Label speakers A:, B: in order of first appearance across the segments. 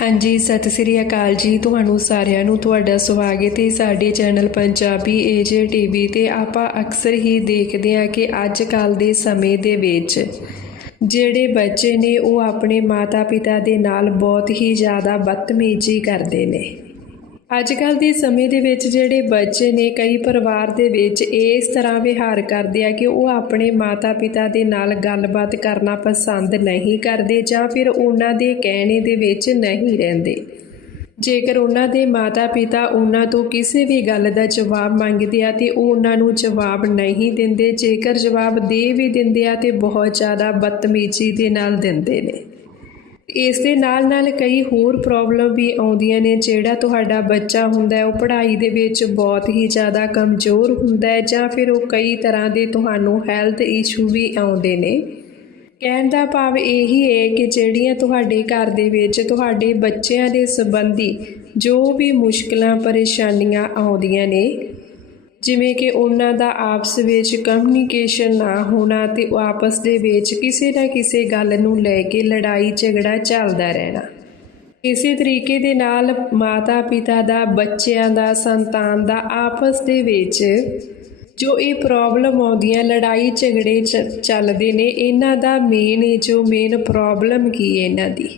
A: ਹਾਂਜੀ, ਸਤਿ ਸ੍ਰੀ ਅਕਾਲ ਜੀ। ਤੁਹਾਨੂੰ ਸਾਰਿਆਂ ਨੂੰ ਤੁਹਾਡਾ ਸਵਾਗਤ ਹੈ ਸਾਡੇ ਚੈਨਲ ਪੰਜਾਬੀ ਏਜੇ ਟੀਵੀ ਤੇ ਆਪਾਂ ਅਕਸਰ ਹੀ ਦੇਖਦੇ ਹਾਂ ਕਿ ਅੱਜ ਕੱਲ ਦੇ ਸਮੇਂ ਦੇ ਵਿੱਚ ਜਿਹੜੇ ਬੱਚੇ ਨੇ, ਉਹ ਆਪਣੇ ਮਾਤਾ-ਪਿਤਾ ਦੇ ਨਾਲ ਬਹੁਤ ਹੀ ਜ਼ਿਆਦਾ ਬਦਤਮੀਜ਼ੀ ਕਰਦੇ ਨੇ। ਅੱਜ ਕੱਲ ਦੇ ਸਮੇਂ ਦੇ ਵਿੱਚ ਜਿਹੜੇ ਬੱਚੇ ਨੇ ਕਈ ਪਰਿਵਾਰ ਦੇ ਵਿੱਚ ਇਸ ਤਰ੍ਹਾਂ ਵਿਹਾਰ ਕਰਦੇ ਆ ਕਿ ਉਹ ਆਪਣੇ ਮਾਤਾ-ਪਿਤਾ ਦੇ ਨਾਲ ਗੱਲਬਾਤ ਕਰਨਾ ਪਸੰਦ ਨਹੀਂ ਕਰਦੇ ਜਾਂ ਫਿਰ ਉਹਨਾਂ ਦੇ ਕਹਿਣੇ ਦੇ ਵਿੱਚ ਨਹੀਂ ਰਹਿੰਦੇ। ਜੇਕਰ ਉਹਨਾਂ ਦੇ ਮਾਤਾ-ਪਿਤਾ ਉਹਨਾਂ ਤੋਂ ਕਿਸੇ ਵੀ ਗੱਲ ਦਾ ਜਵਾਬ ਮੰਗਦੇ ਆ ਤੇ ਉਹ ਉਹਨਾਂ ਨੂੰ ਜਵਾਬ ਨਹੀਂ ਦਿੰਦੇ, ਜੇਕਰ ਜਵਾਬ ਦੇ ਵੀ ਦਿੰਦੇ ਆ ਤੇ ਬਹੁਤ ਜ਼ਿਆਦਾ ਬਦਤਮੀਜ਼ੀ ਦੇ ਨਾਲ ਦਿੰਦੇ ਨੇ। ਇਸ ਦੇ ਨਾਲ ਨਾਲ ਕਈ ਹੋਰ ਪ੍ਰੋਬਲਮ ਵੀ ਆਉਂਦੀਆਂ ਨੇ, ਜਿਹੜਾ ਤੁਹਾਡਾ ਬੱਚਾ ਹੁੰਦਾ ਉਹ ਪੜ੍ਹਾਈ ਦੇ ਵਿੱਚ ਬਹੁਤ ਹੀ ਜ਼ਿਆਦਾ ਕਮਜ਼ੋਰ ਹੁੰਦਾ ਹੈ ਜਾਂ ਫਿਰ ਉਹ ਕਈ ਤਰ੍ਹਾਂ ਦੇ ਤੁਹਾਨੂੰ ਹੈਲਥ ਇਸ਼ੂ ਵੀ ਆਉਂਦੇ ਨੇ। ਕਹਿਣ ਦਾ ਭਾਵ ਇਹੀ ਹੈ ਕਿ ਜਿਹੜੀਆਂ ਤੁਹਾਡੇ ਘਰ ਦੇ ਵਿੱਚ, ਤੁਹਾਡੇ ਬੱਚਿਆਂ ਦੇ ਸੰਬੰਧੀ ਜੋ ਵੀ ਮੁਸ਼ਕਲਾਂ, ਪਰੇਸ਼ਾਨੀਆਂ ਆਉਂਦੀਆਂ ਨੇ ਜਿਵੇਂ ਕਿ ਉਹਨਾਂ ਦਾ ਆਪਸ ਵਿੱਚ ਕਮਿਊਨੀਕੇਸ਼ਨ ਨਾ ਹੋਣਾ ਤੇ ਆਪਸ ਦੇ ਵਿੱਚ ਕਿਸੇ ਨਾ ਕਿਸੇ ਗੱਲ ਨੂੰ ਲੈ ਕੇ ਲੜਾਈ, ਝਗੜਾ ਚੱਲਦਾ ਰਹਿਣਾ। ਇਸੇ ਤਰੀਕੇ ਦੇ ਨਾਲ ਮਾਤਾ ਪਿਤਾ ਦਾ, ਬੱਚਿਆਂ ਦਾ, ਸੰਤਾਨ ਦਾ ਆਪਸ ਦੇ ਵਿੱਚ ਜੋ ਇਹ ਪ੍ਰੋਬਲਮ ਆਉਂਦੀਆਂ, ਲੜਾਈ, ਝਗੜੇ ਚ- ਚੱਲਦੇ ਨੇ, ਇਹਨਾਂ ਦਾ ਮੇਨ ਜੋ ਮੇਨ ਪ੍ਰੋਬਲਮ ਕੀ ਹੈ ਇਹਨਾਂ ਦੀ?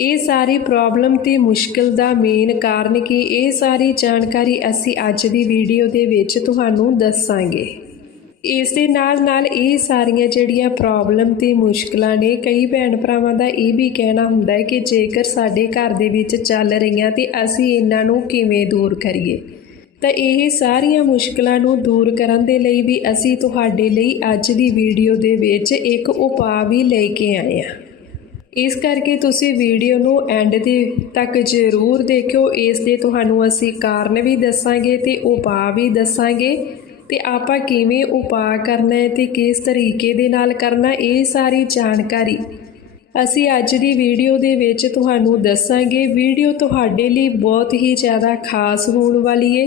A: ਇਹ ਸਾਰੀ ਪ੍ਰੋਬਲਮ ਤੇ ਮੁਸ਼ਕਲ ਦਾ ਮੇਨ ਕਾਰਨ ਕਿ? ਇਹ ਸਾਰੀ ਜਾਣਕਾਰੀ ਅਸੀਂ ਅੱਜ ਦੀ ਵੀਡੀਓ ਦੇ ਵਿੱਚ ਤੁਹਾਨੂੰ ਦੱਸਾਂਗੇ। ਇਸ ਦੇ ਨਾਲ ਨਾਲ ਇਹ ਸਾਰੀਆਂ ਜਿਹੜੀਆਂ ਪ੍ਰੋਬਲਮ ਤੇ ਮੁਸ਼ਕਲਾਂ ਨੇ, ਕਈ ਭੈਣ ਭਰਾਵਾਂ ਦਾ ਇਹ ਵੀ ਕਹਿਣਾ ਹੁੰਦਾ ਹੈ ਕਿ ਜੇਕਰ ਸਾਡੇ ਘਰ ਦੇ ਵਿੱਚ ਚੱਲ ਰਹੀਆਂ ਤੇ ਅਸੀਂ ਇਹਨਾਂ ਨੂੰ ਕਿਵੇਂ ਦੂਰ ਕਰੀਏ? ਤਾਂ ਇਹ ਸਾਰੀਆਂ ਮੁਸ਼ਕਲਾਂ ਨੂੰ ਦੂਰ ਕਰਨ ਦੇ ਲਈ ਵੀ ਅਸੀਂ ਤੁਹਾਡੇ ਲਈ ਅੱਜ ਦੀ ਵੀਡੀਓ ਦੇ ਵਿੱਚ ਇੱਕ ਉਪਾਅ ਵੀ ਲੈ ਕੇ ਆਏ ਹਾਂ। ਇਸ ਕਰਕੇ ਤੁਸੀਂ ਵੀਡੀਓ ਨੂੰ ਐਂਡ ਦੇ ਤੱਕ ਜ਼ਰੂਰ ਦੇਖਿਓ। ਇਸ ਦੇ ਤੁਹਾਨੂੰ ਅਸੀਂ ਕਾਰਨ ਵੀ ਦੱਸਾਂਗੇ ਤੇ ਉਪਾਅ ਵੀ ਦੱਸਾਂਗੇ। ਤੇ ਆਪਾਂ ਕਿਵੇਂ ਉਪਾਅ ਕਰਨਾ ਹੈ ਤੇ ਕਿਸ ਤਰੀਕੇ ਦੇ ਨਾਲ ਕਰਨਾ ਇਹ ਸਾਰੀ ਜਾਣਕਾਰੀ ਅਸੀਂ ਅੱਜ ਦੀ ਵੀਡੀਓ ਦੇ ਵਿੱਚ ਤੁਹਾਨੂੰ ਦੱਸਾਂਗੇ। ਵੀਡੀਓ ਤੁਹਾਡੇ ਲਈ ਬਹੁਤ ਹੀ ਜ਼ਿਆਦਾ ਖਾਸ ਹੋਣ ਵਾਲੀ ਹੈ।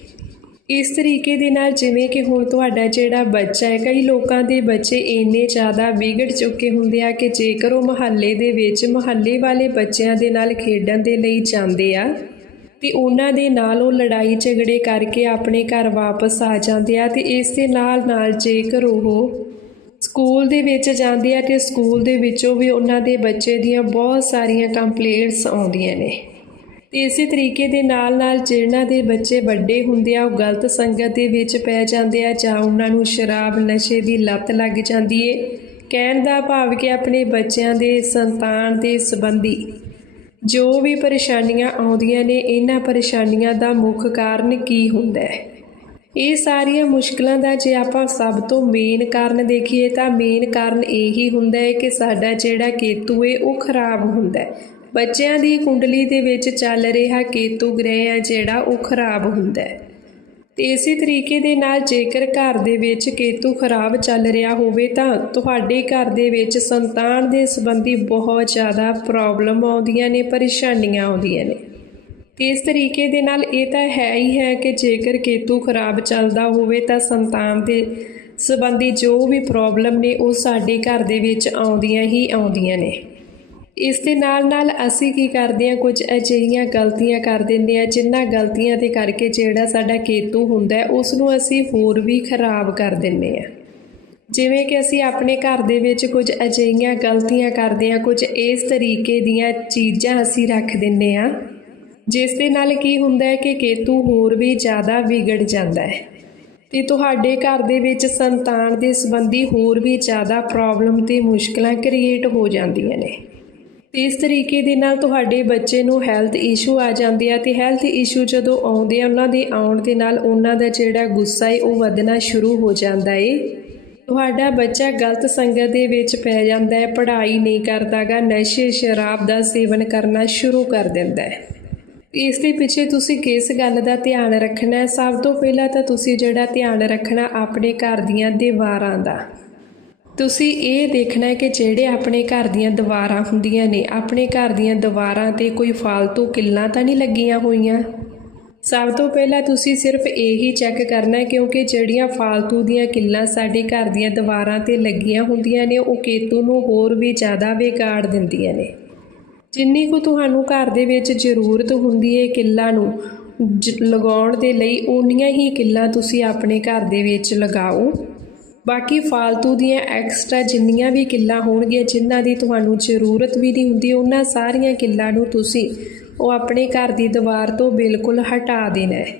A: ਇਸ ਤਰੀਕੇ ਦੇ ਨਾਲ ਜਿਵੇਂ ਕਿ ਹੁਣ ਤੁਹਾਡਾ ਜਿਹੜਾ ਬੱਚਾ ਹੈ, ਕਈ ਲੋਕਾਂ ਦੇ ਬੱਚੇ ਇੰਨੇ ਜ਼ਿਆਦਾ ਵਿਗੜ ਚੁੱਕੇ ਹੁੰਦੇ ਆ ਕਿ ਜੇਕਰ ਉਹ ਮਹੱਲੇ ਦੇ ਵਿੱਚ ਮਹੱਲੇ ਵਾਲੇ ਬੱਚਿਆਂ ਦੇ ਨਾਲ ਖੇਡਣ ਦੇ ਲਈ ਜਾਂਦੇ ਆ, ਤੇ ਉਹਨਾਂ ਦੇ ਨਾਲ ਉਹ ਲੜਾਈ ਝਗੜੇ ਕਰਕੇ ਆਪਣੇ ਘਰ ਵਾਪਸ ਆ ਜਾਂਦੇ ਆ, ਤੇ ਇਸ ਦੇ ਨਾਲ ਨਾਲ ਜੇਕਰ ਉਹ ਸਕੂਲ ਦੇ ਵਿੱਚ ਜਾਂਦੇ ਆ, ਤੇ ਸਕੂਲ ਦੇ ਵਿੱਚੋਂ ਵੀ ਉਹਨਾਂ ਦੇ ਬੱਚੇ ਦੀਆਂ ਬਹੁਤ ਸਾਰੀਆਂ ਕੰਪਲੇਂਟਸ ਆਉਂਦੀਆਂ ਨੇ। ਤੇ ਇਸੇ ਤਰੀਕੇ ਦੇ ਨਾਲ ਨਾਲ ਜਿਹਨਾਂ ਦੇ ਬੱਚੇ ਵੱਡੇ ਹੁੰਦੇ ਆ, ਉਹ ਗਲਤ ਸੰਗਤ ਦੇ ਵਿੱਚ ਪੈ ਜਾਂਦੇ ਆ ਜਾਂ ਉਹਨਾਂ ਨੂੰ ਸ਼ਰਾਬ ਨਸ਼ੇ ਦੀ ਲਤ ਲੱਗ ਜਾਂਦੀ ਏ। ਕਹਿਣ ਦਾ ਭਾਵ ਕਿ ਆਪਣੇ ਬੱਚਿਆਂ ਦੇ ਸੰਤਾਨ ਦੇ ਸੰਬੰਧੀ ਜੋ ਵੀ ਪਰੇਸ਼ਾਨੀਆਂ ਆਉਂਦੀਆਂ ਨੇ, ਇਹਨਾਂ ਪਰੇਸ਼ਾਨੀਆਂ ਦਾ ਮੁੱਖ ਕਾਰਨ ਕੀ ਹੁੰਦਾ ਹੈ? ਇਹ ਸਾਰੀਆਂ ਮੁਸ਼ਕਲਾਂ ਦਾ ਜੇ ਆਪਾਂ ਸਭ ਤੋਂ ਮੇਨ ਕਾਰਨ ਦੇਖੀਏ ਤਾਂ ਮੇਨ ਕਾਰਨ ਇਹੀ ਹੁੰਦਾ ਹੈ ਕਿ ਸਾਡਾ ਜਿਹੜਾ ਕੇਤੂ ਹੈ ਉਹ ਖਰਾਬ ਹੁੰਦਾ ਹੈ। ਬੱਚਿਆਂ ਦੀ ਕੁੰਡਲੀ ਦੇ ਵਿੱਚ ਚੱਲ ਰਿਹਾ ਕੇਤੂ ਗ੍ਰਹਿ ਹੈ ਜਿਹੜਾ ਉਹ ਖਰਾਬ ਹੁੰਦਾ ਹੈ। ਤੇ ਇਸੇ ਤਰੀਕੇ ਦੇ ਨਾਲ ਜੇਕਰ ਘਰ ਦੇ ਵਿੱਚ ਕੇਤੂ ਖਰਾਬ ਚੱਲ ਰਿਹਾ ਹੋਵੇ ਤਾਂ ਤੁਹਾਡੇ ਘਰ ਦੇ ਵਿੱਚ ਸੰਤਾਨ ਦੇ ਸੰਬੰਧੀ ਬਹੁਤ ਜ਼ਿਆਦਾ ਪ੍ਰੋਬਲਮ ਆਉਂਦੀਆਂ ਨੇ, ਪਰੇਸ਼ਾਨੀਆਂ ਆਉਂਦੀਆਂ ਨੇ। ਤੇ ਇਸ ਤਰੀਕੇ ਦੇ ਨਾਲ ਇਹ ਤਾਂ ਹੈ ਹੀ ਹੈ ਕਿ ਜੇਕਰ ਕੇਤੂ ਖਰਾਬ ਚੱਲਦਾ ਹੋਵੇ ਤਾਂ ਸੰਤਾਨ ਦੇ ਸੰਬੰਧੀ ਜੋ ਵੀ ਪ੍ਰੋਬਲਮ ਨੇ ਉਹ ਸਾਡੇ ਘਰ ਦੇ ਵਿੱਚ ਆਉਂਦੀਆਂ ਹੀ ਆਉਂਦੀਆਂ ਨੇ। ਇਸ ਦੇ ਨਾਲ ਨਾਲ ਅਸੀਂ ਕੀ ਕਰਦੇ ਹਾਂ, ਕੁਝ ਅਜਿਹੀਆਂ ਗਲਤੀਆਂ ਕਰ ਦਿੰਦੇ ਹਾਂ ਜਿਨ੍ਹਾਂ ਗਲਤੀਆਂ ਦੇ ਕਰਕੇ ਜਿਹੜਾ ਸਾਡਾ ਕੇਤੂ ਹੁੰਦਾ ਉਸ ਨੂੰ ਅਸੀਂ ਹੋਰ ਵੀ ਖਰਾਬ ਕਰ ਦਿੰਦੇ ਹਾਂ। ਜਿਵੇਂ ਕਿ ਅਸੀਂ ਆਪਣੇ ਘਰ ਦੇ ਵਿੱਚ ਕੁਝ ਅਜਿਹੀਆਂ ਗਲਤੀਆਂ ਕਰਦੇ ਹਾਂ, ਕੁਝ ਇਸ ਤਰੀਕੇ ਦੀਆਂ ਚੀਜ਼ਾਂ ਅਸੀਂ ਰੱਖ ਦਿੰਦੇ ਹਾਂ, ਜਿਸ ਦੇ ਨਾਲ ਕੀ ਹੁੰਦਾ ਹੈ ਕਿ ਕੇਤੂ ਹੋਰ ਵੀ ਜ਼ਿਆਦਾ ਵਿਗੜ ਜਾਂਦਾ ਹੈ। ਤੇ ਤੁਹਾਡੇ ਘਰ ਦੇ ਵਿੱਚ ਸੰਤਾਨ ਦੇ ਸੰਬੰਧੀ ਹੋਰ ਵੀ ਜ਼ਿਆਦਾ ਪ੍ਰੋਬਲਮ ਤੇ ਮੁਸ਼ਕਲਾਂ ਕ੍ਰੀਏਟ ਹੋ ਜਾਂਦੀਆਂ ਨੇ। ਤੇ ਇਸ ਤਰੀਕੇ ਦੇ ਨਾਲ ਤੁਹਾਡੇ ਬੱਚੇ ਨੂੰ ਹੈਲਥ ਇਸ਼ੂ ਆ ਜਾਂਦੇ ਆ ਤੇ ਹੈਲਥ ਇਸ਼ੂ ਜਦੋਂ ਆਉਂਦੇ ਆ, ਉਹਨਾਂ ਦੇ ਆਉਣ ਦੇ ਨਾਲ ਉਹਨਾਂ ਦਾ ਜਿਹੜਾ ਗੁੱਸਾ ਏ, ਉਹ ਵਧਣਾ ਸ਼ੁਰੂ ਹੋ ਜਾਂਦਾ ਏ। ਤੁਹਾਡਾ ਬੱਚਾ ਗਲਤ ਸੰਗਤ ਦੇ ਵਿੱਚ ਪੈ ਜਾਂਦਾ ਹੈ ਪੜ੍ਹਾਈ ਨਹੀਂ ਕਰਦਾਗਾ, ਨਸ਼ੇ, ਸ਼ਰਾਬ ਦਾ ਸੇਵਨ ਕਰਨਾ ਸ਼ੁਰੂ ਕਰ ਦਿੰਦਾ ਹੈ ਇਸ ਦੇ ਪਿੱਛੇ ਤੁਸੀਂ ਕਿਸ ਗੱਲ ਦਾ ਧਿਆਨ ਰੱਖਣਾ ਹੈ ਸਭ ਤੋਂ ਪਹਿਲਾਂ ਤਾਂ ਤੁਸੀਂ ਜਿਹੜਾ ਧਿਆਨ ਰੱਖਣਾ ਆਪਣੇ ਘਰ ਦੀਆਂ ਦੀਵਾਰਾਂ ਦਾ। ਤੁਸੀਂ ਇਹ ਦੇਖਣਾ ਹੈ ਕਿ ਜਿਹੜੇ ਆਪਣੇ ਘਰ ਦੀਆਂ ਦੀਵਾਰਾਂ ਹੁੰਦੀਆਂ ਨੇ, ਆਪਣੇ ਘਰ ਦੀਆਂ ਦੀਵਾਰਾਂ ਤੇ ਕੋਈ ਫਾਲਤੂ ਕਿੱਲਾਂ ਤਾਂ ਨਹੀਂ ਲੱਗੀਆਂ ਹੋਈਆਂ? ਸਭ ਤੋਂ ਪਹਿਲਾਂ ਤੁਸੀਂ ਸਿਰਫ ਇਹੀ ਚੈੱਕ ਕਰਨਾ ਹੈ ਕਿਉਂਕਿ ਜਿਹੜੀਆਂ ਫਾਲਤੂ ਦੀਆਂ ਕਿੱਲਾਂ ਸਾਡੇ ਘਰ ਦੀਆਂ ਦੀਵਾਰਾਂ ਤੇ ਲੱਗੀਆਂ ਹੁੰਦੀਆਂ ਨੇ, ਉਹ ਕੇਤੂ ਨੂੰ ਹੋਰ ਵੀ ਜ਼ਿਆਦਾ ਵਿਗਾੜ ਦਿੰਦੀਆਂ ਨੇ। ਜਿੰਨੀ ਕੁ ਤੁਹਾਨੂੰ ਘਰ ਦੇ ਵਿੱਚ ਜ਼ਰੂਰਤ ਹੁੰਦੀ ਹੈ ਕਿੱਲਾਂ ਨੂੰ ਲਗਾਉਣ ਦੇ ਲਈ, ਓਨੀਆਂ ਹੀ ਕਿੱਲਾਂ ਤੁਸੀਂ ਆਪਣੇ ਘਰ ਦੇ ਵਿੱਚ ਲਗਾਓ। ਬਾਕੀ ਫਾਲਤੂ ਦੀਆਂ ਐਕਸਟਰਾ ਜਿੰਨੀਆਂ ਵੀ ਕਿੱਲਾ ਹੋਣਗੀਆਂ, ਜਿਨ੍ਹਾਂ ਦੀ ਤੁਹਾਨੂੰ ਜ਼ਰੂਰਤ ਵੀ ਨਹੀਂ ਹੁੰਦੀ, ਉਹਨਾਂ ਸਾਰੀਆਂ ਕਿੱਲਾ ਨੂੰ ਤੁਸੀਂ ਉਹ ਆਪਣੇ ਘਰ ਦੀ ਦੀਵਾਰ ਤੋਂ ਬਿਲਕੁਲ ਹਟਾ ਦੇਣਾ ਹੈ।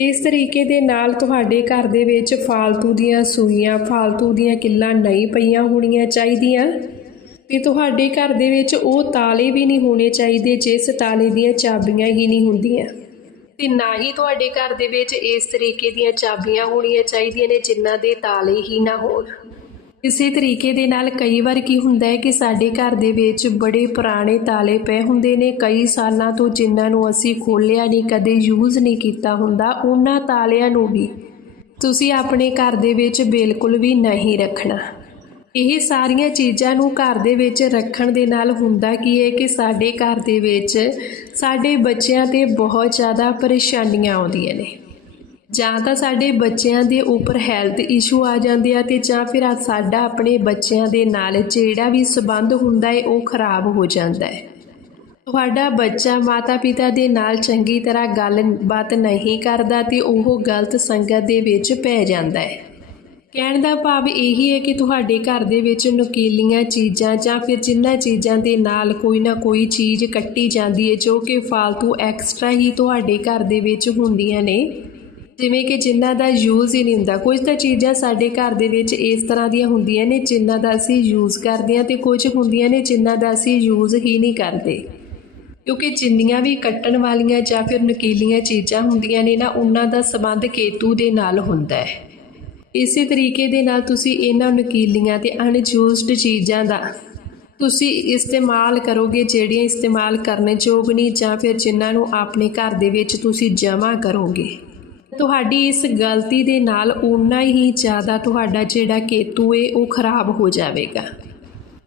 A: ਇਸ ਤਰੀਕੇ ਦੇ ਨਾਲ ਤੁਹਾਡੇ ਘਰ ਦੇ ਵਿੱਚ ਫਾਲਤੂ ਦੀਆਂ ਸੂਈਆਂ, ਫਾਲਤੂ ਦੀਆਂ ਕਿੱਲਾਂ ਨਹੀਂ ਪਈਆਂ ਹੋਣੀਆਂ ਚਾਹੀਦੀਆਂ। ਤੇ ਤੁਹਾਡੇ ਘਰ ਦੇ ਵਿੱਚ ਉਹ ਤਾਲੇ ਵੀ ਨਹੀਂ ਹੋਣੇ ਚਾਹੀਦੇ, ਜਿਸ ਤਾਲੇ ਦੀਆਂ ਚਾਬੀਆਂ ਹੀ ਨਹੀਂ ਹੁੰਦੀਆਂ। ਤੇ ਨਾ ਹੀ ਤੁਹਾਡੇ ਘਰ ਦੇ ਵਿੱਚ ਇਸ ਤਰੀਕੇ ਦੀਆਂ ਚਾਬੀਆਂ ਹੋਣੀਆਂ ਚਾਹੀਦੀਆਂ ਨੇ, ਜਿਨ੍ਹਾਂ ਦੇ ਤਾਲੇ ਹੀ ਨਾ ਹੋਣ। ਇਸੇ ਤਰੀਕੇ ਦੇ ਨਾਲ ਕਈ ਵਾਰ ਕੀ ਹੁੰਦਾ ਹੈ ਕਿ ਸਾਡੇ ਘਰ ਦੇ ਵਿੱਚ ਬੜੇ ਪੁਰਾਣੇ ਤਾਲੇ ਪਏ ਹੁੰਦੇ ਨੇ। ਕਈ ਸਾਲਾਂ ਤੋਂ ਜਿਨ੍ਹਾਂ ਨੂੰ ਅਸੀਂ ਖੋਲ੍ਹਿਆ ਨਹੀਂ, ਕਦੇ ਯੂਜ਼ ਨਹੀਂ ਕੀਤਾ ਹੁੰਦਾ, ਉਹਨਾਂ ਤਾਲਿਆਂ ਨੂੰ ਵੀ। ਤੁਸੀਂ ਆਪਣੇ ਘਰ ਦੇ ਵਿੱਚ ਬਿਲਕੁਲ ਵੀ ਨਹੀਂ ਰੱਖਣਾ। ਇਹ ਸਾਰੀਆਂ ਚੀਜ਼ਾਂ ਨੂੰ ਘਰ ਦੇ ਵਿੱਚ ਰੱਖਣ ਦੇ ਨਾਲ ਹੁੰਦਾ ਕੀ ਹੈ ਕਿ ਸਾਡੇ ਘਰ ਦੇ ਵਿੱਚ ਸਾਡੇ ਬੱਚਿਆਂ ਤੇ ਬਹੁਤ ਜ਼ਿਆਦਾ ਪਰੇਸ਼ਾਨੀਆਂ ਆਉਂਦੀਆਂ ਨੇ। ਜਾਂ ਤਾਂ ਸਾਡੇ ਬੱਚਿਆਂ ਦੇ ਉੱਪਰ ਹੈਲਥ ਇਸ਼ੂ ਆ ਜਾਂਦੇ ਆ ਤੇ ਜਾਂ ਫਿਰ ਸਾਡਾ ਆਪਣੇ ਬੱਚਿਆਂ ਦੇ ਨਾਲ ਜਿਹੜਾ ਵੀ ਸਬੰਧ ਹੁੰਦਾ ਹੈ ਉਹ ਖਰਾਬ ਹੋ ਜਾਂਦਾ ਹੈ ਤੁਹਾਡਾ ਬੱਚਾ ਮਾਤਾ-ਪਿਤਾ ਦੇ ਨਾਲ ਚੰਗੀ ਤਰ੍ਹਾਂ ਗੱਲਬਾਤ ਨਹੀਂ ਕਰਦਾ ਤੇ ਉਹ ਗਲਤ ਸੰਗਤ ਦੇ ਵਿੱਚ ਪੈ ਜਾਂਦਾ ਹੈ ਕਹਿਣ ਦਾ ਭਾਵ ਇਹੀ ਹੈ ਕਿ ਤੁਹਾਡੇ ਘਰ ਦੇ ਵਿੱਚ ਨੁਕੀਲੀਆਂ ਚੀਜ਼ਾਂ ਜਾਂ ਫਿਰ ਜਿੰਨਾਂ ਚੀਜ਼ਾਂ ਦੇ ਨਾਲ ਕੋਈ ਨਾ ਕੋਈ ਚੀਜ਼ ਕੱਟੀ ਜਾਂਦੀ ਹੈ, ਜੋ ਕਿ ਫालतू ਐਕਸਟਰਾ ਹੀ ਤੁਹਾਡੇ ਘਰ ਦੇ ਵਿੱਚ ਹੁੰਦੀਆਂ ਨੇ। ਜਿਵੇਂ ਕਿ ਜਿਨ੍ਹਾਂ ਦਾ ਯੂਜ਼ ਹੀ ਨਹੀਂ ਹੁੰਦਾ। ਕੁਝ ਤਾਂ ਚੀਜ਼ਾਂ ਸਾਡੇ ਘਰ ਦੇ ਵਿੱਚ ਇਸ ਤਰ੍ਹਾਂ ਦੀਆਂ ਹੁੰਦੀਆਂ ਨੇ ਜਿਨ੍ਹਾਂ ਦਾ ਅਸੀਂ ਯੂਜ਼ ਕਰਦੇ ਹਾਂ ਤੇ ਕੁਝ ਹੁੰਦੀਆਂ ਨੇ ਜਿਨ੍ਹਾਂ ਦਾ ਅਸੀਂ ਯੂਜ਼ ਹੀ ਨਹੀਂ ਕਰਦੇ। ਕਿਉਂਕਿ ਜਿੰਨੀਆਂ ਵੀ ਕੱਟਣ ਵਾਲੀਆਂ ਜਾਂ ਫਿਰ ਨਕੀਲੀਆਂ ਚੀਜ਼ਾਂ ਹੁੰਦੀਆਂ ਨੇ ਨਾ, ਉਹਨਾਂ ਦਾ ਸਬੰਧ ਕੇਤੂ ਦੇ ਨਾਲ ਹੁੰਦਾ ਹੈ। ਇਸੇ ਤਰੀਕੇ ਦੇ ਨਾਲ ਤੁਸੀਂ ਇਹਨਾਂ ਨਕੀਲੀਆਂ ਤੇ ਅਨਯੂਜ਼ਡ ਚੀਜ਼ਾਂ ਦਾ ਤੁਸੀਂ ਇਸਤੇਮਾਲ ਕਰੋਗੇ, ਜਿਹੜੀਆਂ ਇਸਤੇਮਾਲ ਕਰਨ ਯੋਗ ਨਹੀਂ ਜਾਂ ਫਿਰ ਜਿਨ੍ਹਾਂ ਨੂੰ ਆਪਣੇ ਘਰ ਦੇ ਵਿੱਚ ਤੁਸੀਂ ਜਮ੍ਹਾਂ ਕਰੋਗੇ। ਤੁਹਾਡੀ ਇਸ ਗਲਤੀ ਦੇ ਨਾਲ ਉਨਾ ਹੀ ਜ਼ਿਆਦਾ ਤੁਹਾਡਾ ਜਿਹੜਾ ਕੇਤੂ ਏ, ਉਹ ਖਰਾਬ ਹੋ ਜਾਵੇਗਾ।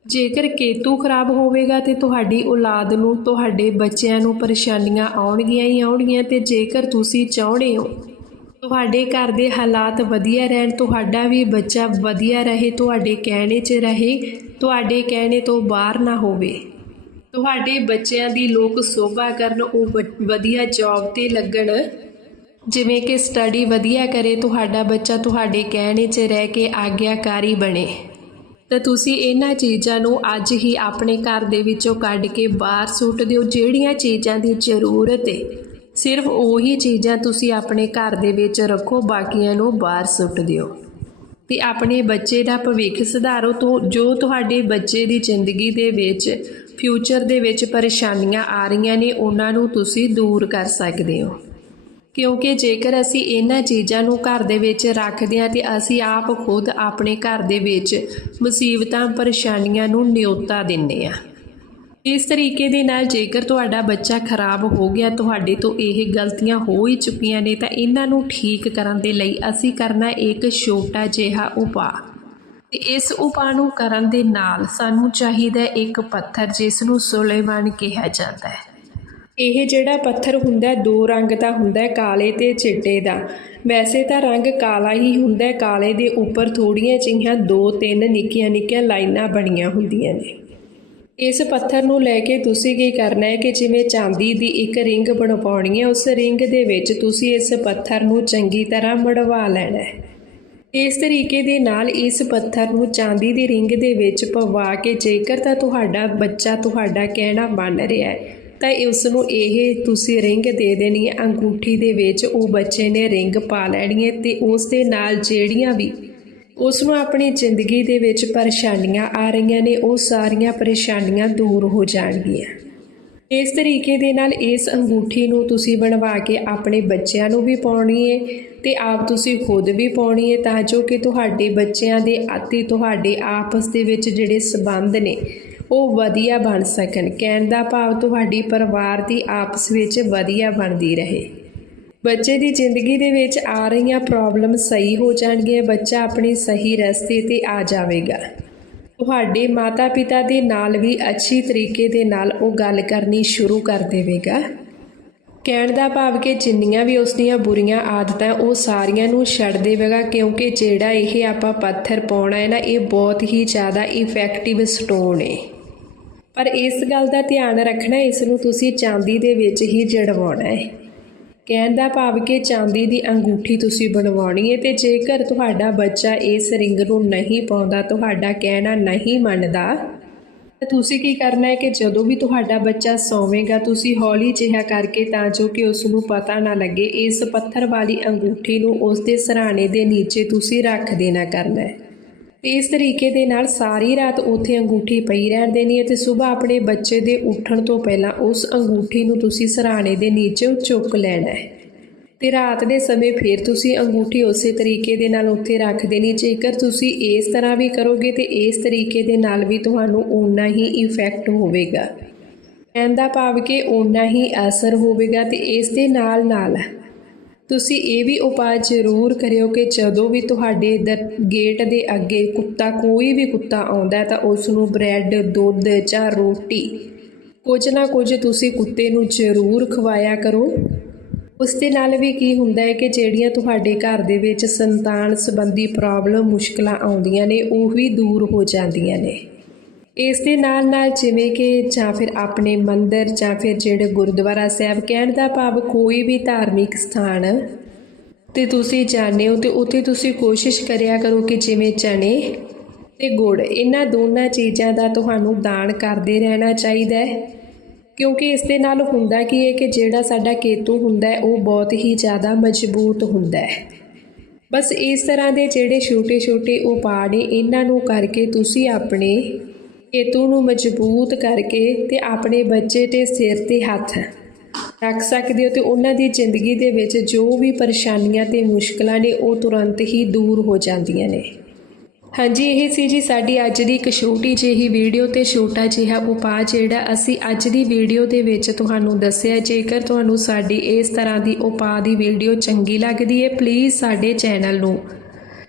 A: ਜੇਕਰ ਕੇਤੂ ਖਰਾਬ ਹੋਵੇਗਾ ਤੇ ਤੁਹਾਡੀ ਔਲਾਦ ਨੂੰ, ਤੁਹਾਡੇ ਬੱਚਿਆਂ ਨੂੰ ਪਰੇਸ਼ਾਨੀਆਂ ਆਉਣਗੀਆਂ ਹੀ ਆਉਣਗੀਆਂ ਤੇ ਜੇਕਰ ਤੁਸੀਂ ਚਾਹੁੰਦੇ ਹੋ ਤੁਹਾਡੇ ਘਰ ਦੇ ਹਾਲਾਤ ਵਧੀਆ ਰਹਿਣ, ਤੁਹਾਡਾ ਵੀ ਬੱਚਾ ਵਧੀਆ ਰਹੇ, ਤੁਹਾਡੇ ਕਹਿਣੇ 'ਚ ਰਹੇ, ਤੁਹਾਡੇ ਕਹਿਣੇ ਤੋਂ ਬਾਹਰ ਨਾ ਹੋਵੇ। ਤੁਹਾਡੇ ਬੱਚਿਆਂ ਦੀ ਲੋਕ ਸੋਭਾ ਕਰਨ ਉਹ ਵ- ਵਧੀਆ ਜੌਬ ਤੇ ਲੱਗਣ। ਜਿਵੇਂ ਕਿ ਸਟੱਡੀ ਵਧੀਆ ਕਰੇ, ਤੁਹਾਡਾ ਬੱਚਾ ਤੁਹਾਡੇ ਕਹਿਣੇ 'ਚ ਰਹਿ ਕੇ ਆਗਿਆਕਾਰੀ ਬਣੇ। ਤਾਂ ਤੁਸੀਂ ਇਹਨਾਂ ਚੀਜ਼ਾਂ ਨੂੰ ਅੱਜ ਹੀ ਆਪਣੇ ਘਰ ਦੇ ਵਿੱਚੋਂ ਕੱਢ ਕੇ ਬਾਹਰ ਸੁੱਟ ਦਿਓ, ਜਿਹੜੀਆਂ ਚੀਜ਼ਾਂ ਦੀ ਜ਼ਰੂਰਤ ਹੈ ਸਿਰਫ ਉਹੀ ਚੀਜ਼ਾਂ ਤੁਸੀਂ ਆਪਣੇ ਘਰ ਦੇ ਵਿੱਚ ਰੱਖੋ, ਬਾਕੀਆਂ ਨੂੰ ਬਾਹਰ ਸੁੱਟ ਦਿਓ। ਤੇ ਆਪਣੇ ਬੱਚੇ ਦਾ ਭਵਿੱਖ ਸੁਧਾਰੋ, ਤੋਂ ਜੋ ਤੁਹਾਡੇ ਬੱਚੇ ਦੀ ਜ਼ਿੰਦਗੀ ਦੇ ਵਿੱਚ ਫਿਊਚਰ ਦੇ ਵਿੱਚ ਪਰੇਸ਼ਾਨੀਆਂ ਆ ਰਹੀਆਂ ਨੇ, ਉਹਨਾਂ ਨੂੰ ਤੁਸੀਂ ਦੂਰ ਕਰ ਸਕਦੇ ਹੋ। ਕਿਉਂਕਿ ਜੇਕਰ ਅਸੀਂ ਇਹਨਾਂ ਚੀਜ਼ਾਂ ਨੂੰ ਘਰ ਦੇ ਵਿੱਚ ਰੱਖਦੇ ਹਾਂ, ਤੇ ਅਸੀਂ ਆਪ ਖੁਦ ਆਪਣੇ ਘਰ ਦੇ ਵਿੱਚ ਮੁਸੀਬਤਾਂ, ਪਰੇਸ਼ਾਨੀਆਂ ਨੂੰ ਨਿਯੋਤਾ ਦਿੰਦੇ ਹਾਂ। ਇਸ ਤਰੀਕੇ ਦੇ ਨਾਲ ਜੇਕਰ ਤੁਹਾਡਾ ਬੱਚਾ ਖਰਾਬ ਹੋ ਗਿਆ, ਤੁਹਾਡੇ ਤੋਂ ਇਹ ਗਲਤੀਆਂ ਹੋ ਹੀ ਚੁੱਕੀਆਂ ਨੇ, ਤਾਂ ਇਹਨਾਂ ਨੂੰ ਠੀਕ ਕਰਨ ਦੇ ਲਈ ਅਸੀਂ ਕਰਨਾ ਇੱਕ ਛੋਟਾ ਜਿਹਾ ਉਪਾਅ। ਤੇ ਇਸ ਉਪਾਅ ਨੂੰ ਕਰਨ ਦੇ ਨਾਲ ਸਾਨੂੰ ਚਾਹੀਦਾ ਇੱਕ ਪੱਥਰ, ਜਿਸ ਨੂੰ ਸੁਲੇਮਾਨ ਕਿਹਾ ਜਾਂਦਾ ਹੈ। ਇਹ ਜਿਹੜਾ ਪੱਥਰ ਹੁੰਦਾ, ਦੋ ਰੰਗ ਦਾ ਹੁੰਦਾ ਹੈ, ਕਾਲੇ ਤੇ ਚਿੱਟੇ ਦਾ। ਵੈਸੇ ਤਾਂ ਰੰਗ ਕਾਲਾ ਹੀ ਹੁੰਦਾ ਹੈ, ਕਾਲੇ ਦੇ ਉੱਪਰ ਥੋੜੀਆਂ ਜਿਹੀਆਂ ਦੋ ਤਿੰਨ ਨਿੱਕੀਆਂ ਨਿੱਕੀਆਂ ਲਾਈਨਾਂ ਬਣੀਆਂ ਹੁੰਦੀਆਂ ਨੇ। ਇਸ ਪੱਥਰ ਨੂੰ ਲੈ ਕੇ ਤੁਸੀਂ ਕੀ ਕਰਨਾ ਹੈ ਕਿ ਜਿਵੇਂ ਚਾਂਦੀ ਦੀ ਇੱਕ ਰਿੰਗ ਬਣਵਾਉਣੀ ਹੈ, ਉਸ ਰਿੰਗ ਦੇ ਵਿੱਚ ਤੁਸੀਂ ਇਸ ਪੱਥਰ ਨੂੰ ਚੰਗੀ ਤਰ੍ਹਾਂ ਮੜਵਾ ਲੈਣਾ ਹੈ। ਇਸ ਤਰੀਕੇ ਦੇ ਨਾਲ ਇਸ ਪੱਥਰ ਨੂੰ ਚਾਂਦੀ ਦੀ ਰਿੰਗ ਦੇ ਵਿੱਚ ਪਵਾ ਕੇ ਜੇਕਰ ਤਾਂ ਤੁਹਾਡਾ ਬੱਚਾ ਤੁਹਾਡਾ ਕਹਿਣਾ ਮੰਨ ਰਿਹਾ ਹੈ, ਤਾਂ ਉਸ ਨੂੰ ਇਹ ਤੁਸੀਂ ਰਿੰਗ ਦੇ ਦੇਣੀ ਹੈ। ਅੰਗੂਠੀ ਦੇ ਵਿੱਚ ਉਹ ਬੱਚੇ ਨੇ ਰਿੰਗ ਪਾ ਲੈਣੀ ਹੈ ਤੇ ਉਸ ਦੇ ਨਾਲ ਜਿਹੜੀਆਂ ਵੀ ਉਸ ਨੂੰ ਆਪਣੀ ਜ਼ਿੰਦਗੀ ਦੇ ਵਿੱਚ ਪਰੇਸ਼ਾਨੀਆਂ ਆ ਰਹੀਆਂ ਨੇ, ਉਹ ਸਾਰੀਆਂ ਪਰੇਸ਼ਾਨੀਆਂ ਦੂਰ ਹੋ ਜਾਣਗੀਆਂ। ਇਸ ਤਰੀਕੇ ਦੇ ਨਾਲ ਇਸ ਅੰਗੂਠੀ ਨੂੰ ਤੁਸੀਂ ਬਣਵਾ ਕੇ ਆਪਣੇ ਬੱਚਿਆਂ ਨੂੰ ਵੀ ਪਾਉਣੀ ਹੈ ਤੇ ਆਪ ਤੁਸੀਂ ਖੁਦ ਵੀ ਪਾਉਣੀ ਹੈ ਤਾਂ ਜੋ ਕਿ ਤੁਹਾਡੇ ਬੱਚਿਆਂ ਦੇ ਅਤੇ ਤੁਹਾਡੇ ਆਪਸ ਦੇ ਵਿੱਚ ਜਿਹੜੇ ਸਬੰਧ ਨੇ, ਉਹ ਵਧੀਆ ਬਣ ਸਕਣ। ਕਹਿਣ ਦਾ ਭਾਵ ਤੁਹਾਡੀ ਪਰਿਵਾਰ ਦੀ ਆਪਸ ਵਿੱਚ ਵਧੀਆ ਬਣਦੀ ਰਹੇ। ਬੱਚੇ ਦੀ ਜ਼ਿੰਦਗੀ ਦੇ ਵਿੱਚ ਆ ਰਹੀਆਂ ਪ੍ਰੋਬਲਮ ਸਹੀ ਹੋ ਜਾਣਗੀਆਂ, ਬੱਚਾ ਆਪਣੇ ਸਹੀ ਰਸਤੇ ਤੇ ਆ ਜਾਵੇਗਾ। ਤੁਹਾਡੇ ਮਾਤਾ-ਪਿਤਾ ਦੇ ਨਾਲ ਵੀ ਅੱਛੀ ਤਰੀਕੇ ਦੇ ਨਾਲ ਉਹ ਗੱਲ ਕਰਨੀ ਸ਼ੁਰੂ ਕਰ ਦੇਵੇਗਾ। ਕਹਿਣ ਦਾ ਭਾਵ ਕਿ ਜਿੰਨੀਆਂ ਵੀ ਉਸ ਦੀਆਂ ਬੁਰੀਆਂ ਆਦਤਾਂ ਉਹ ਸਾਰੀਆਂ ਨੂੰ ਛੱਡ ਦੇਵੇਗਾ, ਕਿਉਂਕਿ ਜਿਹੜਾ ਇਹ ਆਪਾਂ ਪੱਥਰ ਪਾਉਣਾ ਹੈ ਨਾ, ਇਹ ਬਹੁਤ ਹੀ ਜ਼ਿਆਦਾ ਇਫੈਕਟਿਵ ਸਟੋਨ ਹੈ ਪਰ ਇਸ ਗੱਲ ਦਾ ਧਿਆਨ ਰੱਖਣਾ, ਇਸ ਨੂੰ ਤੁਸੀਂ ਚਾਂਦੀ ਦੇ ਵਿੱਚ ਹੀ ਜੜਵਾਉਣਾ ਹੈ। ਕਹਿਣ ਦਾ ਭਾਵ ਕਿ ਚਾਂਦੀ ਦੀ ਅੰਗੂਠੀ ਤੁਸੀਂ ਬਣਵਾਉਣੀ ਹੈ ਤੇ ਜੇਕਰ ਤੁਹਾਡਾ ਬੱਚਾ ਇਸ ਰਿੰਗ ਨੂੰ ਨਹੀਂ ਪਾਉਂਦਾ, ਤੁਹਾਡਾ ਕਹਿਣਾ ਨਹੀਂ ਮੰਨਦਾ, ਤਾਂ ਤੁਸੀਂ ਕੀ ਕਰਨਾ ਹੈ ਕਿ ਜਦੋਂ ਵੀ ਤੁਹਾਡਾ ਬੱਚਾ ਸੌਵੇਗਾ, ਤੁਸੀਂ ਹੌਲੀ ਜਿਹਾ ਕਰਕੇ ਤਾਂ ਜੋ ਕਿ ਉਸ ਨੂੰ ਪਤਾ ਨਾ ਲੱਗੇ, ਇਸ ਪੱਥਰ ਵਾਲੀ ਅੰਗੂਠੀ ਨੂੰ ਉਸ ਦੇ ਸਰਾਣੇ ਦੇ ਨੀਚੇ ਤੁਸੀਂ ਰੱਖ ਦੇਣਾ ਕਰਨਾ ਹੈ ਤੇ ਇਸ ਤਰੀਕੇ ਦੇ ਨਾਲ ਸਾਰੀ ਰਾਤ ਉੱਥੇ ਅੰਗੂਠੀ ਪਈ ਰਹਿਣ ਦੇਣੀ ਹੈ ਤੇ ਸਵੇਰ ਆਪਣੇ ਬੱਚੇ ਦੇ ਉੱਠਣ ਤੋਂ ਪਹਿਲਾਂ ਉਸ ਅੰਗੂਠੀ ਨੂੰ ਤੁਸੀਂ ਸਰਾਣੇ ਦੇ ਨੀਚੇ ਚੁੱਕ ਲੈਣਾ ਹੈ। ਤੇ ਰਾਤ ਦੇ ਸਮੇਂ ਫਿਰ ਤੁਸੀਂ ਅੰਗੂਠੀ ਉਸੇ ਤਰੀਕੇ ਦੇ ਨਾਲ ਉੱਥੇ ਰੱਖ ਦੇਣੀ ਜੇਕਰ ਤੁਸੀਂ ਇਸ ਤਰ੍ਹਾਂ ਵੀ ਕਰੋਗੇ ਤੇ ਇਸ ਤਰੀਕੇ ਦੇ ਨਾਲ ਵੀ ਤੁਹਾਨੂੰ ਓਨਾ ਹੀ ਇਫੈਕਟ ਹੋਵੇਗਾ। ਕਹਿੰਦਾ ਭਾਵ ਕਿ ਓਨਾ ਹੀ ਅਸਰ ਹੋਵੇਗਾ ਤੇ ਇਸ ਦੇ ਨਾਲ ਨਾਲ ਤੁਸੀਂ ਇਹ ਵੀ ਉਪਾਅ ਜ਼ਰੂਰ ਕਰਿਓ ਕਿ ਜਦੋਂ ਵੀ ਤੁਹਾਡੇ ਦਰ ਗੇਟ ਦੇ ਅੱਗੇ ਕੁੱਤਾ, ਕੋਈ ਵੀ ਕੁੱਤਾ ਆਉਂਦਾ ਤਾਂ ਉਸ ਨੂੰ ਬ੍ਰੈਡ, ਦੁੱਧ ਜਾਂ ਰੋਟੀ। ਕੁਝ ਨਾ ਕੁਝ ਤੁਸੀਂ ਕੁੱਤੇ ਨੂੰ ਜ਼ਰੂਰ ਖਵਾਇਆ ਕਰੋ। ਉਸ ਦੇ ਨਾਲ ਵੀ ਕੀ ਹੁੰਦਾ ਹੈ ਕਿ ਜਿਹੜੀਆਂ ਤੁਹਾਡੇ ਘਰ ਦੇ ਵਿੱਚ ਸੰਤਾਨ ਸੰਬੰਧੀ ਪ੍ਰੋਬਲਮ ਮੁਸ਼ਕਲਾਂ ਆਉਂਦੀਆਂ ਨੇ, ਉਹ ਵੀ ਦੂਰ ਹੋ ਜਾਂਦੀਆਂ ਨੇ। ਇਸ ਦੇ ਨਾਲ ਨਾਲ ਜਿਵੇਂ ਕਿ ਜਾਂ ਫਿਰ ਆਪਣੇ ਮੰਦਿਰ ਜਾਂ ਫਿਰ ਜਿਹੜੇ ਗੁਰਦੁਆਰਾ ਸਾਹਿਬ ਕਹਿਣ ਦਾ ਭਾਵ ਕੋਈ ਵੀ ਧਾਰਮਿਕ ਸਥਾਨ ਤੇ ਤੁਸੀਂ ਜਾਂਦੇ ਹੋ ਤੇ ਉੱਥੇ ਤੁਸੀਂ ਕੋਸ਼ਿਸ਼ ਕਰਿਆ ਕਰੋ ਕਿ ਜਿਵੇਂ ਚਣੇ ਤੇ ਗੁੜ, ਇਹਨਾਂ ਦੋਨਾਂ ਚੀਜ਼ਾਂ ਦਾ ਤੁਹਾਨੂੰ ਦਾਨ ਕਰਦੇ ਰਹਿਣਾ ਚਾਹੀਦਾ ਹੈ। ਕਿਉਂਕਿ ਇਸ ਦੇ ਨਾਲ ਹੁੰਦਾ ਕੀ ਹੈ ਕਿ ਜਿਹੜਾ ਸਾਡਾ ਕੇਤੂ ਹੁੰਦਾ ਹੈ, ਉਹ ਬਹੁਤ ਹੀ ਜ਼ਿਆਦਾ ਮਜ਼ਬੂਤ ਹੁੰਦਾ ਹੈ। ਬਸ ਇਸ ਤਰ੍ਹਾਂ ਦੇ ਜਿਹੜੇ ਛੋਟੇ-ਛੋਟੇ ਉਪਾਅ ਨੇ, ਇਹਨਾਂ ਨੂੰ ਕਰਕੇ ਤੁਸੀਂ ਆਪਣੇ ਕੇਤੂ ਨੂੰ ਮਜ਼ਬੂਤ ਕਰਕੇ ਤੇ ਆਪਣੇ ਬੱਚੇ ਤੇ ਸਿਰ ਤੇ ਹੱਥ ਰੱਖ ਸਕਦੇ ਹੋ ਤੇ ਉਹਨਾਂ ਦੀ ਜ਼ਿੰਦਗੀ ਦੇ ਵਿੱਚ ਜੋ ਵੀ ਪਰੇਸ਼ਾਨੀਆਂ ਤੇ ਮੁਸ਼ਕਲਾਂ ਨੇ ਉਹ ਤੁਰੰਤ ਹੀ ਦੂਰ ਹੋ ਜਾਂਦੀਆਂ ਨੇ। ਹਾਂਜੀ, ਇਹ ਸੀ ਜੀ ਸਾਡੀ ਅੱਜ ਦੀ ਇੱਕ ਛੋਟੀ ਜਿਹੀ ਵੀਡੀਓ ਤੇ ਛੋਟਾ ਜਿਹਾ ਉਪਾਅ ਜਿਹੜਾ ਅਸੀਂ ਅੱਜ ਦੀ ਵੀਡੀਓ ਦੇ ਵਿੱਚ ਤੁਹਾਨੂੰ ਦੱਸਿਆ। ਜੇਕਰ ਤੁਹਾਨੂੰ ਸਾਡੀ ਇਸ ਤਰ੍ਹਾਂ ਦੀ ਉਪਾਅ ਦੀ ਵੀਡੀਓ ਚੰਗੀ ਲੱਗਦੀ ਹੈ ਪਲੀਜ਼ ਸਾਡੇ ਚੈਨਲ ਨੂੰ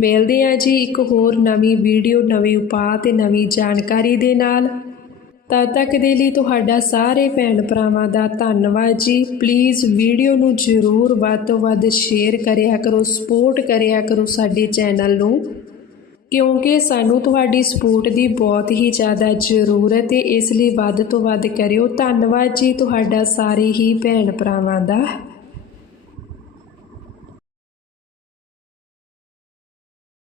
A: ਮਿਲਦੇ ਹਾਂ ਜੀ ਇੱਕ ਹੋਰ ਨਵੀਂ ਵੀਡੀਓ, ਨਵੇਂ ਉਪਾਅ ਤੇ ਨਵੀਂ ਜਾਣਕਾਰੀ ਦੇ ਨਾਲ। ਤਦ ਤੱਕ ਦੇ ਲਈ ਤੁਹਾਡਾ ਸਾਰੇ ਭੈਣ ਭਰਾਵਾਂ ਦਾ ਧੰਨਵਾਦ ਜੀ। ਪਲੀਜ਼ ਵੀਡੀਓ ਨੂੰ ਜ਼ਰੂਰ ਵੱਧ ਤੋਂ ਵੱਧ ਸ਼ੇਅਰ ਕਰਿਆ ਕਰੋ ਸਪੋਰਟ ਕਰਿਆ ਕਰੋ ਸਾਡੇ ਚੈਨਲ ਨੂੰ। ਕਿਉਂਕਿ ਸਾਨੂੰ ਤੁਹਾਡੀ ਸਪੋਰਟ ਦੀ ਬਹੁਤ ਹੀ ਜ਼ਿਆਦਾ ਜ਼ਰੂਰਤ ਹੈ ਇਸ ਲਈ ਵੱਧ ਤੋਂ ਵੱਧ ਕਰਿਓ। ਧੰਨਵਾਦ ਜੀ ਤੁਹਾਡਾ ਸਾਰੇ ਹੀ ਭੈਣ ਭਰਾਵਾਂ ਦਾ।